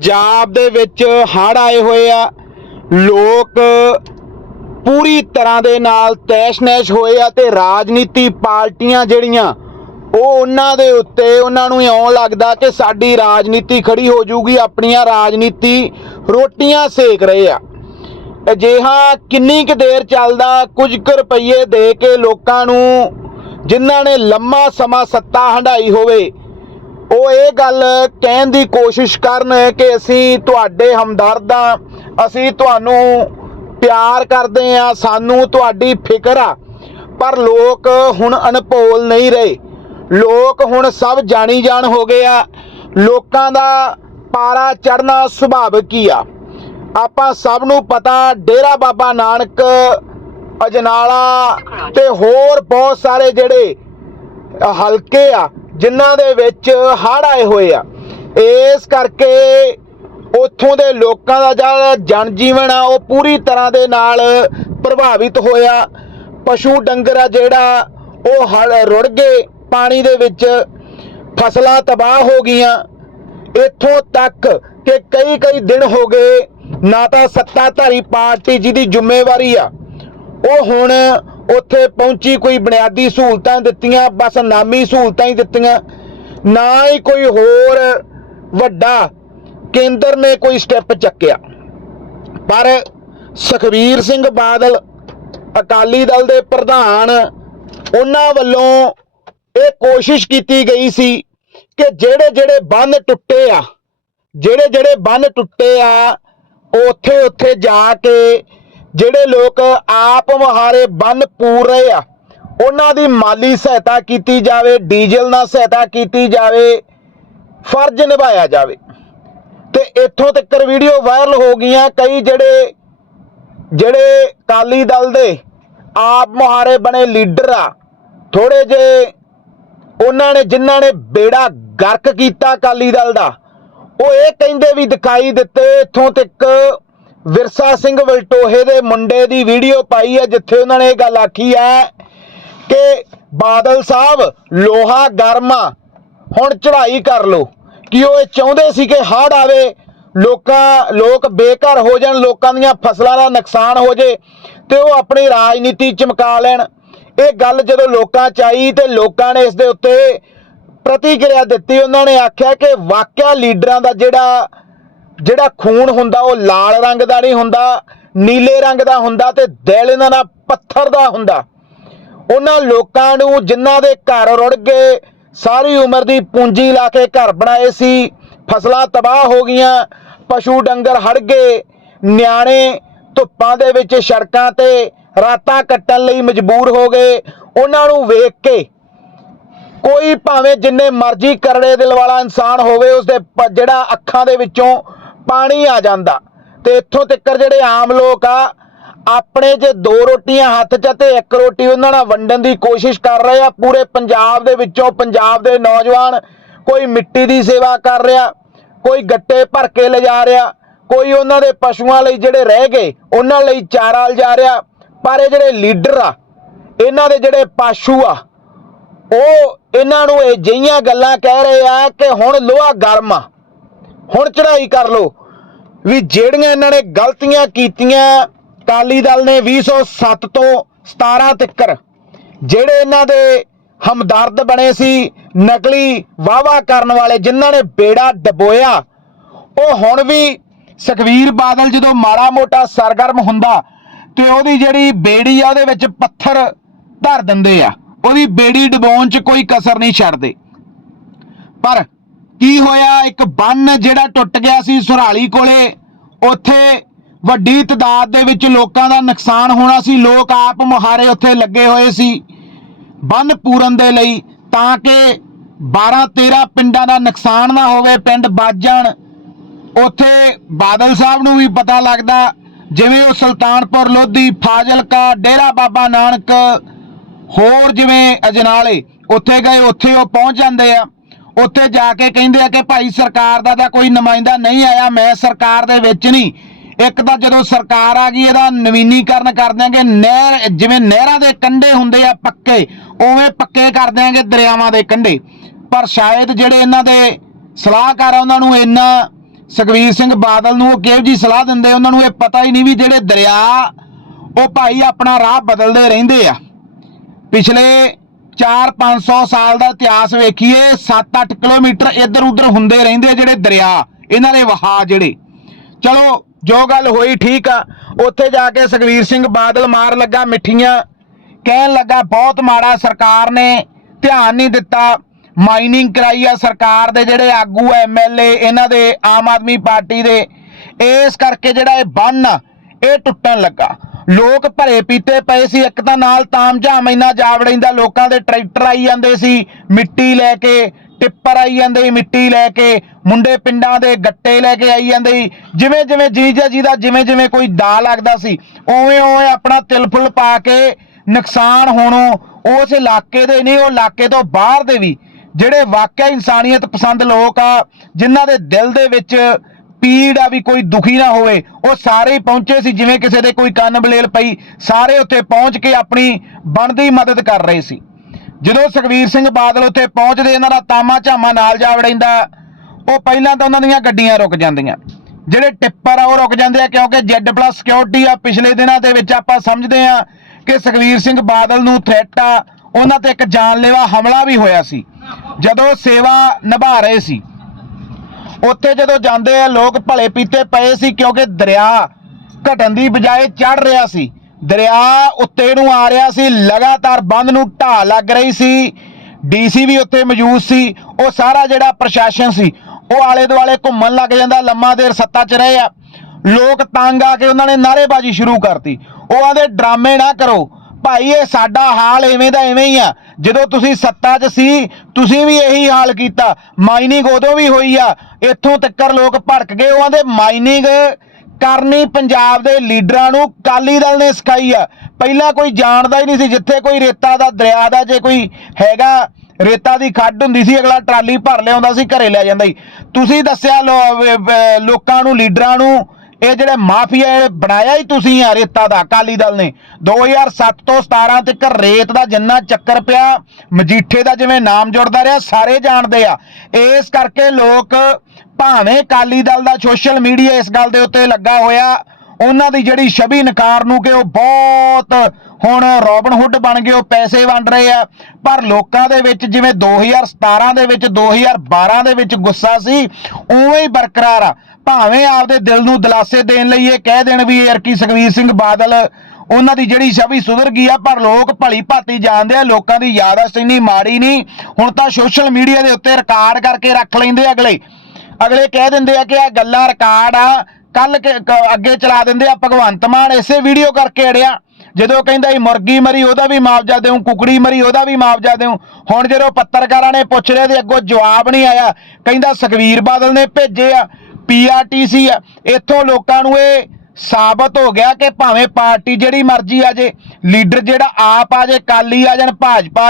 ਪੰਜਾਬ ਦੇ ਵਿੱਚ ਹੜ੍ਹ ਆਏ ਹੋਏ ਆ। ਲੋਕ ਪੂਰੀ ਤਰ੍ਹਾਂ ਦੇ ਨਾਲ ਤੈਸ਼-ਨੈਸ਼ ਹੋਏ ਆ ਤੇ ਰਾਜਨੀਤੀ ਪਾਰਟੀਆਂ ਜਿਹੜੀਆਂ, ਉਹ ਉਹਨਾਂ ਦੇ ਉੱਤੇ ਉਹਨਾਂ ਨੂੰ ਇਉਂ ਲੱਗਦਾ ਕਿ ਸਾਡੀ ਰਾਜਨੀਤੀ ਖੜੀ ਹੋ ਜੂਗੀ ਆਪਣੀਆਂ ਰਾਜਨੀਤੀ ਰੋਟੀਆਂ ਸੇਕ ਰਹੇ ਆ। ਅਜਿਹਾ ਕਿੰਨੀ ਕੁ ਦੇਰ ਚੱਲਦਾ, ਕੁਝ ਕੁ ਰੁਪਈਏ ਦੇ ਕੇ ਲੋਕਾਂ ਨੂੰ, ਜਿਨ੍ਹਾਂ ਨੇ ਲੰਮਾ ਸਮਾਂ ਸੱਤਾ ਹੰਢਾਈ ਹੋਵੇ ਉਹ ਇਹ ਗੱਲ ਕਹਿਣ ਦੀ ਕੋਸ਼ਿਸ਼ ਕਰਨ ਕਿ ਅਸੀਂ ਤੁਹਾਡੇ ਹਮਦਰਦ ਆ ਅਸੀਂ ਤੁਹਾਨੂੰ ਪਿਆਰ ਕਰਦੇ ਆ ਸਾਨੂੰ ਤੁਹਾਡੀ ਫਿਕਰ ਆ। ਪਰ ਲੋਕ ਹੁਣ ਅਣਭੋਲ ਨਹੀਂ ਰਹੇ। ਲੋਕ ਹੁਣ ਸਭ ਜਾਣੀ ਜਾਣ ਹੋ ਗਏ ਆ। ਲੋਕਾਂ ਦਾ ਪਾਰਾ ਚੜਨਾ ਸੁਭਾਵਿਕ ਹੀ ਆ। ਆਪਾਂ ਸਭ ਨੂੰ ਪਤਾ, ਡੇਰਾ ਬਾਬਾ ਨਾਨਕ, ਅਜਨਾਲਾ ਤੇ ਹੋਰ ਬਹੁਤ ਸਾਰੇ ਜਿਹੜੇ ਹਲਕੇ ਆ ਜਿਨ੍ਹਾਂ ਦੇ ਵਿੱਚ ਹੜ੍ਹ ਆਏ ਹੋਏ ਆ। ਇਸ ਕਰਕੇ ਉੱਥੋਂ ਦੇ ਲੋਕਾਂ ਦਾ ਜਿਹੜਾ ਜਨ ਜੀਵਨ ਆ, ਉਹ ਪੂਰੀ ਤਰ੍ਹਾਂ ਦੇ ਨਾਲ ਪ੍ਰਭਾਵਿਤ ਹੋਇਆ। ਪਸ਼ੂ ਡੰਗਰ ਆ ਜਿਹੜਾ, ਉਹ ਹੜ ਰੁੜ ਗਏ। ਪਾਣੀ ਦੇ ਵਿੱਚ ਫਸਲਾਂ ਤਬਾਹ ਹੋ ਗਈਆਂ। ਇੱਥੋਂ ਤੱਕ ਕਿ ਕਈ ਕਈ ਦਿਨ ਹੋ ਗਏ, ਨਾ ਤਾਂ ਸੱਤਾਧਾਰੀ ਪਾਰਟੀ ਜਿਹਦੀ ਜ਼ਿੰਮੇਵਾਰੀ ਆ, ਉਹ ਹੁਣ ਉੱਥੇ ਪਹੁੰਚੀ, ਕੋਈ ਬੁਨਿਆਦੀ ਸਹੂਲਤਾਂ ਦਿੱਤੀਆਂ, ਬਸ ਨਾਮੀ ਸਹੂਲਤਾਂ ਹੀ ਦਿੱਤੀਆਂ। ਨਾ ਹੀ ਕੋਈ ਹੋਰ ਵੱਡਾ ਕੇਂਦਰ ਨੇ ਕੋਈ ਸਟੈਪ ਚੱਕਿਆ। ਪਰ ਸੁਖਬੀਰ ਸਿੰਘ ਬਾਦਲ ਅਕਾਲੀ ਦਲ ਦੇ ਪ੍ਰਧਾਨ, ਉਹਨਾਂ ਵੱਲੋਂ ਇਹ ਕੋਸ਼ਿਸ਼ ਕੀਤੀ ਗਈ ਸੀ ਕਿ ਜਿਹੜੇ ਜਿਹੜੇ ਬੰਨ ਟੁੱਟੇ ਆ ਜਿਹੜੇ ਜਿਹੜੇ ਬੰਨ ਟੁੱਟੇ ਆ, ਉਹ ਉੱਥੇ ਉੱਥੇ ਜਾ ਕੇ ਜਿਹੜੇ ਲੋਕ ਆਪ ਮੁਹਾਰੇ ਬੰਨ ਪੂਰ ਰਹੇ ਆ, ਉਹਨਾਂ ਦੀ ਮਾਲੀ ਸਹਾਇਤਾ ਕੀਤੀ ਜਾਵੇ, ਡੀਜ਼ਲ ਨਾਲ ਸਹਾਇਤਾ ਕੀਤੀ ਜਾਵੇ, ਫਰਜ਼ ਨਿਭਾਇਆ ਜਾਵੇ। ਤੇ ਇੱਥੋਂ ਤੱਕ ਵੀਡੀਓ ਵਾਇਰਲ ਹੋ ਗਈਆਂ, ਕਈ ਜਿਹੜੇ ਜਿਹੜੇ ਕਾਲੀ ਦਲ ਦੇ ਆਪ ਮੁਹਾਰੇ ਬਣੇ ਲੀਡਰ ਆ ਥੋੜੇ ਜੇ ਉਹਨਾਂ ਨੇ, ਜਿਨ੍ਹਾਂ ਨੇ ਬੇੜਾ ਗਰਕ ਕੀਤਾ ਕਾਲੀ ਦਲ ਦਾ, ਉਹ ਇਹ ਕਹਿੰਦੇ ਵੀ ਦਿਖਾਈ ਦਿੱਤੇ, ਇੱਥੋਂ ਤੱਕ ਵਿਰਸਾ ਸਿੰਘ ਵਲਟੋਹੇ ਦੇ ਮੁੰਡੇ ਦੀ ਵੀਡੀਓ ਪਾਈ ਹੈ, ਜਿੱਥੇ ਉਹਨਾਂ ਨੇ ਇਹ ਗੱਲ ਆਖੀ ਹੈ ਕਿ ਬਾਦਲ ਸਾਹਿਬ, ਲੋਹਾ ਗਰਮਾ ਹੁਣ ਚੜ੍ਹਾਈ ਕਰ ਲੋ ਕਿ ਉਹ ਇਹ ਚਾਹੁੰਦੇ ਸੀ ਕਿ ਹੜ੍ਹ ਆਵੇ, ਲੋਕਾਂ, ਲੋਕ ਬੇਘਰ ਹੋ ਜਾਣ, ਲੋਕਾਂ ਦੀਆਂ ਫਸਲਾਂ ਦਾ ਨੁਕਸਾਨ ਹੋ ਜੇ, ਤੇ ਉਹ ਆਪਣੀ ਰਾਜਨੀਤੀ ਚਮਕਾ ਲੈਣ। ਇਹ ਗੱਲ ਜਦੋਂ ਲੋਕਾਂ ਚ ਆਈ ਤੇ ਲੋਕਾਂ ਨੇ ਇਸ ਦੇ ਉੱਤੇ ਪ੍ਰਤੀਕਿਰਿਆ ਦਿੱਤੀ, ਉਹਨਾਂ ਨੇ ਆਖਿਆ ਕਿ ਵਾਕਿਆ ਲੀਡਰਾਂ ਦਾ ਜਿਹੜਾ ਜਿਹੜਾ ਖੂਨ ਹੁੰਦਾ ਉਹ ਲਾਲ ਰੰਗ ਦਾ ਨਹੀਂ ਹੁੰਦਾ, ਨੀਲੇ ਰੰਗ ਦਾ ਹੁੰਦਾ ਤੇ ਦਿਲ ਇਹਨਾਂ ਦਾ ਪੱਥਰ ਦਾ ਹੁੰਦਾ। ਉਹਨਾਂ ਲੋਕਾਂ ਨੂੰ ਜਿਨ੍ਹਾਂ ਦੇ ਘਰ ਰੁੜ ਗਏ, ਸਾਰੀ ਉਮਰ ਦੀ ਪੂੰਜੀ ਲਾ ਕੇ ਘਰ ਬਣਾਏ ਸੀ, ਫਸਲਾਂ ਤਬਾਹ ਹੋ ਗਈਆਂ, ਪਸ਼ੂ ਡੰਗਰ ਹੜ ਗਏ, ਨਿਆਣੇ ਧੁੱਪਾਂ ਦੇ ਵਿੱਚ ਸੜਕਾਂ ਤੇ ਰਾਤਾਂ ਕੱਟਣ ਲਈ ਮਜਬੂਰ ਹੋ ਗਏ। ਉਹਨਾਂ ਨੂੰ ਵੇਖ ਕੇ ਕੋਈ ਭਾਵੇਂ ਜਿੰਨੇ ਮਰਜ਼ੀ ਕਰੜੇ ਦਿਲ ਵਾਲਾ ਇਨਸਾਨ ਹੋਵੇ, ਉਸਦੇ ਪ- ਜਿਹੜਾ ਅੱਖਾਂ ਦੇ ਵਿੱਚੋਂ ਪਾਣੀ ਆ ਜਾਂਦਾ। ਤੇ ਇੱਥੋਂ ਤੱਕ ਜਿਹੜੇ ਆਮ ਲੋਕ ਆ, ਆਪਣੇ ਜੇ ਦੋ ਰੋਟੀਆਂ ਹੱਥ 'ਚ ਆ ਤੇ ਇੱਕ ਰੋਟੀ ਉਹਨਾਂ ਨਾਲ ਵੰਡਣ ਦੀ ਕੋਸ਼ਿਸ਼ ਕਰ ਰਹੇ ਆ। ਪੂਰੇ ਪੰਜਾਬ ਦੇ ਵਿੱਚੋਂ ਪੰਜਾਬ ਦੇ ਨੌਜਵਾਨ ਕੋਈ ਮਿੱਟੀ ਦੀ ਸੇਵਾ ਕਰ ਰਿਹਾ, ਕੋਈ ਗੱਟੇ ਭਰ ਕੇ ਲਿਜਾ ਰਿਹਾ, ਕੋਈ ਉਹਨਾਂ ਦੇ ਪਸ਼ੂਆਂ ਲਈ ਜਿਹੜੇ ਰਹਿ ਗਏ, ਉਹਨਾਂ ਲਈ ਚਾਰਾ ਲਿਜਾ ਰਿਹਾ। ਪਰ ਇਹ ਜਿਹੜੇ ਲੀਡਰ ਆ, ਇਹਨਾਂ ਦੇ ਜਿਹੜੇ ਪਾਸ਼ੂ ਆ, ਉਹ ਇਹਨਾਂ ਨੂੰ ਇਹ ਜਿਹੀਆਂ ਗੱਲਾਂ ਕਹਿ ਰਹੇ ਆ ਕਿ ਹੁਣ ਲੋਹਾ ਗਰਮ ਆ। ਹੁਣ ਚੜ੍ਹਾਈ ਕਰ ਲੋ ਵੀ ਜਿਹੜੀਆਂ ਇਹਨਾਂ ਨੇ ਗਲਤੀਆਂ ਕੀਤੀਆਂ ਕਾਲੀ ਦਲ ਨੇ 2007 ਤੋਂ 17 ਤੱਕ ਜਿਹੜੇ ਇਹਨਾਂ ਦੇ ਹਮਦਰਦ ਬਣੇ ਸੀ, ਨਕਲੀ ਵਾਵਾ ਕਰਨ ਵਾਲੇ ਜਿਨ੍ਹਾਂ ਨੇ ਬੇੜਾ ਡਬੋਇਆ, ਉਹ ਹੁਣ ਵੀ ਸੁਖਵੀਰ ਬਾਦਲ ਜਦੋਂ ਮਾੜਾ ਮੋਟਾ ਸਰਗਰਮ ਹੁੰਦਾ ਤੇ ਉਹਦੀ ਜਿਹੜੀ ਬੇੜੀ ਆ, ਉਹਦੇ ਵਿੱਚ ਪੱਥਰ ਧਰ ਦਿੰਦੇ ਆ। ਉਹਦੀ ਬੇੜੀ ਡਬਾਉਣ 'ਚ ਕੋਈ ਕਸਰ ਨਹੀਂ ਛੱਡਦੇ। ਪਰ ਕੀ ਹੋਇਆ? ਇੱਕ ਬੰਨ ਜਿਹੜਾ ਟੁੱਟ ਗਿਆ ਸੀ ਸੁਰਾਲੀ ਕੋਲੇ, ਉੱਥੇ ਵੱਡੀ ਤਦਾਦ ਦੇ ਵਿੱਚ ਲੋਕਾਂ ਦਾ ਨੁਕਸਾਨ ਹੋਣਾ ਸੀ। ਲੋਕ ਆਪ ਮੁਹਾਰੇ ਉੱਥੇ ਲੱਗੇ ਹੋਏ ਸੀ। ਬੰਨ ਪੂਰਨ ਦੇ ਲਈ ਤਾਂ ਕਿ 12 13 ਪਿੰਡਾਂ ਦਾ ਨੁਕਸਾਨ ਨਾ ਹੋਵੇ। ਪਿੰਡ ਬਚ ਜਾਣ ਉੱਥੇ ਬਾਦਲ ਸਾਹਿਬ ਨੂੰ ਵੀ ਪਤਾ ਲੱਗਦਾ, ਜਿਵੇਂ ਉਹ ਸੁਲਤਾਨਪੁਰ, ਲੋਧੀ, ਫਾਜ਼ਿਲਕਾ, ਡੇਰਾ ਬਾਬਾ ਨਾਨਕ, ਹੋਰ ਜਿਵੇਂ ਅਜਨਾਲੇ, ਉੱਥੇ ਗਏ, ਉੱਥੇ ਉਹ ਪਹੁੰਚ ਜਾਂਦੇ ਆ। ਉੱਥੇ ਜਾ ਕੇ ਕਹਿੰਦੇ ਆ ਕਿ ਭਾਈ ਸਰਕਾਰ ਦਾ ਤਾਂ ਕੋਈ ਨੁਮਾਇੰਦਾ ਨਹੀਂ ਆਇਆ, ਮੈਂ ਸਰਕਾਰ ਦੇ ਵਿੱਚ ਨਹੀਂ। ਇੱਕ ਤਾਂ ਜਦੋਂ ਸਰਕਾਰ ਆ ਗਈ, ਇਹਦਾ ਨਵੀਨੀਕਰਨ ਕਰ ਦਿਆਂਗੇ। ਨਹਿਰ, ਜਿਵੇਂ ਨਹਿਰਾਂ ਦੇ ਕੰਢੇ ਹੁੰਦੇ ਆ ਪੱਕੇ, ਉਵੇਂ ਪੱਕੇ ਕਰ ਦਿਆਂਗੇ ਦਰਿਆਵਾਂ ਦੇ ਕੰਢੇ। ਪਰ ਸ਼ਾਇਦ ਜਿਹੜੇ ਇਹਨਾਂ ਦੇ ਸਲਾਹਕਾਰ ਆ, ਉਹਨਾਂ ਨੂੰ ਇੰਨਾ ਸੁਖਵੀਰ ਸਿੰਘ ਬਾਦਲ ਨੂੰ ਉਹ ਕਿਹੋ ਜੀ ਸਲਾਹ ਦਿੰਦੇ ਉਹਨਾਂ ਨੂੰ ਇਹ ਪਤਾ ਹੀ ਨਹੀਂ ਵੀ ਜਿਹੜੇ ਦਰਿਆ, ਉਹ ਭਾਈ ਆਪਣਾ ਰਾਹ ਬਦਲਦੇ ਰਹਿੰਦੇ ਆ। ਪਿਛਲੇ 4-500 ਸਾਲ ਦਾ ਇਤਿਹਾਸ ਵੇਖੀਏ 7-8 ਕਿਲੋਮੀਟਰ ਇੱਧਰ ਉੱਧਰ ਹੁੰਦੇ ਰਹਿੰਦੇ ਆ ਜਿਹੜੇ ਦਰਿਆ ਇਹਨਾਂ ਦੇ ਵਹਾ ਜਿਹੜੇ। ਚਲੋ ਜੋ ਗੱਲ ਹੋਈ ਠੀਕ ਆ ਉੱਥੇ ਜਾ ਕੇ ਸੁਖਵੀਰ ਸਿੰਘ ਬਾਦਲ ਮਾਰ ਲੱਗਾ ਮਿੱਠੀਆਂ ਕਹਿਣ ਲੱਗਾ ਬਹੁਤ ਮਾੜਾ ਸਰਕਾਰ ਨੇ ਧਿਆਨ ਨਹੀਂ ਦਿੱਤਾ। ਮਾਈਨਿੰਗ ਕਰਾਈ ਆ ਸਰਕਾਰ ਦੇ ਜਿਹੜੇ ਆਗੂ ਐਮਐਲਏ ਇਹਨਾਂ ਦੇ ਆਮ ਆਦਮੀ ਪਾਰਟੀ ਦੇ। ਇਸ ਕਰਕੇ ਜਿਹੜਾ ਇਹ ਬੰਨ ਆ, ਇਹ ਟੁੱਟਣ ਲੱਗਾ। ਲੋਕ ਭਰੇ ਪੀਤੇ ਪਏ ਸੀ, ਇੱਕ ਤਾਂ ਨਾਲ ਤਾਮਝਾਮ ਇੰਨਾ ਜਾ ਵੜਿੰਦਾ ਲੋਕਾਂ ਦੇ ਟਰੈਕਟਰ ਆਈ ਜਾਂਦੇ ਸੀ, ਮਿੱਟੀ ਲੈ ਕੇ, ਟਿੱਪਰ ਆਈ ਜਾਂਦੇ ਮਿੱਟੀ ਲੈ ਕੇ, ਮੁੰਡੇ ਪਿੰਡਾਂ ਦੇ ਗੱਟੇ ਲੈ ਕੇ ਆਈ ਜਾਂਦੇ ਸੀ। ਜਿਵੇਂ ਜਿਵੇਂ ਜੀਜਾ ਜੀ ਦਾ, ਜਿਵੇਂ ਜਿਵੇਂ ਕੋਈ ਦਾ ਲੱਗਦਾ ਸੀ, ਉਵੇਂ ਉਵੇਂ ਆਪਣਾ ਤਿਲ ਫੁੱਲ ਪਾ ਕੇ ਨੁਕਸਾਨ ਹੋਣੋਂ ਉਸ ਇਲਾਕੇ ਦੇ ਨਹੀਂ, ਉਹ ਇਲਾਕੇ ਤੋਂ ਬਾਹਰ ਦੇ ਵੀ, ਜਿਹੜੇ ਵਾਕਿਆ ਇਨਸਾਨੀਅਤ ਪਸੰਦ ਲੋਕ ਆ, ਜਿਨ੍ਹਾਂ ਦੇ ਦਿਲ ਦੇ ਵਿੱਚ ਪੀੜ ਆ ਵੀ ਕੋਈ ਦੁਖੀ ਨਾ ਹੋਵੇ। ਉਹ ਸਾਰੇ ਪਹੁੰਚੇ ਸੀ, ਜਿਵੇਂ ਕਿਸੇ ਦੇ ਕੋਈ ਕੰਨ ਬਲੇਲ ਪਈ। ਸਾਰੇ ਉੱਥੇ ਪਹੁੰਚ ਕੇ ਆਪਣੀ ਬਣਦੀ ਮਦਦ ਕਰ ਰਹੇ ਸੀ। ਜਦੋਂ ਸੁਖਵੀਰ ਸਿੰਘ ਬਾਦਲ ਉੱਥੇ ਪਹੁੰਚਦੇ, ਇਹਨਾਂ ਦਾ ਤਾਮਾ ਝਾਮਾ ਨਾਲ ਜਾ ਵੜਿੰਦਾ, ਉਹ ਪਹਿਲਾਂ ਤਾਂ ਉਹਨਾਂ ਦੀਆਂ ਗੱਡੀਆਂ ਰੁਕ ਜਾਂਦੀਆਂ। ਜਿਹੜੇ ਟਿੱਪਰ ਆ, ਉਹ ਰੁਕ ਜਾਂਦੇ ਆ, ਕਿਉਂਕਿ ਜੈਡ ਪਲੱਸ ਸਿਕਿਉਰਿਟੀ ਆ। ਪਿਛਲੇ ਦਿਨਾਂ ਦੇ ਵਿੱਚ ਆਪਾਂ ਸਮਝਦੇ ਆ ਕਿ ਸੁਖਵੀਰ ਸਿੰਘ ਬਾਦਲ ਨੂੰ ਥ੍ਰੈਟ ਆ। ਉਹਨਾਂ ਤੇ ਇੱਕ ਜਾਨਲੇਵਾ ਹਮਲਾ ਵੀ ਹੋਇਆ ਸੀ। ਜਦੋਂ ਸੇਵਾ ਨਿਭਾ ਰਹੇ ਸੀ ਉੱਥੇ ਜਦੋਂ ਜਾਂਦੇ ਆ, ਲੋਕ ਭਲੇ ਪੀਤੇ ਪਏ ਸੀ ਕਿਉਂਕਿ ਦਰਿਆ ਘਟਣ ਦੀ ਬਜਾਏ ਚੜ ਰਿਹਾ ਸੀ। ਦਰਿਆ ਉੱਤੇ ਨੂੰ ਆ ਰਿਹਾ ਸੀ, ਲਗਾਤਾਰ ਬੰਦ ਨੂੰ ਢਾਹ ਲੱਗ ਰਹੀ ਸੀ। ਡੀਸੀ ਵੀ ਉੱਥੇ ਮੌਜੂਦ ਸੀ। ਉਹ ਸਾਰਾ ਜਿਹੜਾ ਪ੍ਰਸ਼ਾਸਨ ਸੀ, ਉਹ ਆਲੇ ਦੁਆਲੇ ਘੁੰਮਣ ਲੱਗ ਜਾਂਦਾ, ਲੰਮਾ ਦੇਰ ਸੱਤਾ 'ਚ ਰਹੇ ਆ। ਲੋਕ ਤੰਗ ਆ ਕੇ ਉਹਨਾਂ ਨੇ ਨਾਅਰੇਬਾਜ਼ੀ ਸ਼ੁਰੂ ਕਰਤੀ। ਉਹ ਆਂਦੇ ਡਰਾਮੇ ਨਾ ਕਰੋ। ਭਾਈ, ਇਹ ਸਾਡਾ ਹਾਲ ਐਵੇਂ ਦਾ ਐਵੇਂ ਹੀ ਆ। ਜਦੋਂ ਤੁਸੀਂ ਸੱਤਾ 'ਚ ਸੀ, ਤੁਸੀਂ ਵੀ ਇਹੀ ਹਾਲ ਕੀਤਾ। ਮਾਈਨਿੰਗ ਉਦੋਂ ਵੀ ਹੋਈ ਆ। ਇੱਥੋਂ ਤੱਕਰ ਲੋਕ ਭੜਕ ਗਏ। ਉਹ ਆਂਦੇ, ਮਾਈਨਿੰਗ ਕਰਨੀ ਪੰਜਾਬ ਦੇ ਲੀਡਰਾਂ ਨੂੰ ਕਾਲੀ ਦਲ ਨੇ ਸਿਖਾਈ ਆ। ਪਹਿਲਾਂ ਕੋਈ ਜਾਣਦਾ ਹੀ ਨਹੀਂ ਸੀ ਜਿੱਥੇ ਕੋਈ ਰੇਤਾ ਦਾ ਦਰਿਆ ਦਾ ਜੇ ਕੋਈ ਹੈਗਾ, ਰੇਤਾ ਦੀ ਖੱਡ ਹੁੰਦੀ ਸੀ, ਅਗਲਾ ਟਰਾਲੀ ਭਰ ਲਿਆਉਂਦਾ ਸੀ, ਘਰੇ ਲੈ ਜਾਂਦਾ ਸੀ। ਤੁਸੀਂ ਦੱਸਿਆ ਲੋ- ਲੋਕਾਂ ਨੂੰ, ਲੀਡਰਾਂ ਨੂੰ ਇਹ ਜਿਹੜੇ ਮਾਫੀਆ ਇਹ ਬਣਾਇਆ ਹੀ ਤੁਸੀਂ ਆ ਰੇਤਾ ਦਾ, ਅਕਾਲੀ ਦਲ ਨੇ। 2007 ਤੋਂ 17 ਤੱਕ ਰੇਤ ਦਾ ਜਿੰਨਾ ਚੱਕਰ ਪਿਆ, ਮਜੀਠੇ ਦਾ ਜਿਵੇਂ ਨਾਮ ਜੁੜਦਾ ਰਿਹਾ, ਸਾਰੇ ਜਾਣਦੇ ਆ। ਇਸ ਕਰਕੇ ਲੋਕ ਭਾਵੇਂ ਅਕਾਲੀ ਦਲ ਦਾ ਸੋਸ਼ਲ ਮੀਡੀਆ ਇਸ ਗੱਲ ਦੇ ਉੱਤੇ ਲੱਗਾ ਹੋਇਆ ਉਹਨਾਂ ਦੀ ਜਿਹੜੀ ਛਵੀ ਨਕਾਰ ਨੂੰ ਕਿ ਉਹ ਬਹੁਤ ਹੁਣ ਰੋਬਨ ਹੁੱਡ ਬਣ ਗਏ, ਉਹ ਪੈਸੇ ਵੰਡ ਰਹੇ ਆ। ਪਰ ਲੋਕਾਂ ਦੇ ਵਿੱਚ ਜਿਵੇਂ 2017 ਦੇ ਵਿੱਚ 2012 ਦੇ ਵਿੱਚ ਗੁੱਸਾ ਸੀ, ਉਵੇਂ ਹੀ ਬਰਕਰਾਰ ਆ। ਭਾਵੇਂ ਆਪਦੇ ਦਿਲ ਨੂੰ ਦਿਲਾਸੇ ਦੇਣ ਲਈ ਇਹ ਕਹਿ ਦੇਣ ਵੀ ਯਾਰ ਕੀ ਸੁਖਵੀਰ ਸਿੰਘ ਬਾਦਲ, ਉਹਨਾਂ ਦੀ ਜਿਹੜੀ ਛਵੀ ਸੁਧਰ ਗਈ ਆ, ਪਰ ਲੋਕ ਭਲੀ ਭਾਤੀ ਜਾਣਦੇ ਆ, ਲੋਕਾਂ ਦੀ ਯਾਦਾਸ਼ਤ ਇੰਨੀ ਮਾੜੀ ਨਹੀਂ। ਹੁਣ ਤਾਂ ਸੋਸ਼ਲ ਮੀਡੀਆ ਦੇ ਉੱਤੇ ਰਿਕਾਰਡ ਕਰਕੇ ਰੱਖ ਲੈਂਦੇ ਅਗਲੇ। ਅਗਲੇ ਕਹਿ ਦਿੰਦੇ ਆ ਕਿ ਇਹ ਗੱਲਾਂ ਰਿਕਾਰਡ ਆ ਕੱਲ ਅੱਗੇ ਚਲਾ ਦਿੰਦੇ ਆ ਭਗਵੰਤ ਮਾਨ, ਇਸੇ ਵੀਡੀਓ ਕਰਕੇ ਅੜਿਆ। ਜਦੋਂ ਕਹਿੰਦਾ ਇਹ ਮੁਰਗੀ ਮਰੀ, ਉਹਦਾ ਵੀ ਮੁਆਵਜ਼ਾ ਦੇਉ ਕੁਕੜੀ ਮਰੀ, ਉਹਦਾ ਵੀ ਮੁਆਵਜ਼ਾ ਦੇਉ ਹੁਣ ਜਦੋਂ ਪੱਤਰਕਾਰਾਂ ਨੇ ਪੁੱਛ ਰਿਹਾ ਤੇ ਅੱਗੋਂ ਜਵਾਬ ਨਹੀਂ ਆਇਆ। ਕਹਿੰਦਾ, ਸੁਖਵੀਰ ਬਾਦਲ ਨੇ ਭੇਜੇ ਆ ਪੀਆਰਟੀਸੀ ਆ। ਇੱਥੋਂ ਲੋਕਾਂ ਨੂੰ ਇਹ ਸਾਬਤ ਹੋ ਗਿਆ ਕਿ ਭਾਵੇਂ ਪਾਰਟੀ ਜਿਹੜੀ ਮਰਜ਼ੀ ਆ ਜੇ, ਲੀਡਰ ਜਿਹੜਾ ਆਪ ਆ ਜੇ ਕਾਲੀ ਆ ਜਾਣ, ਭਾਜਪਾ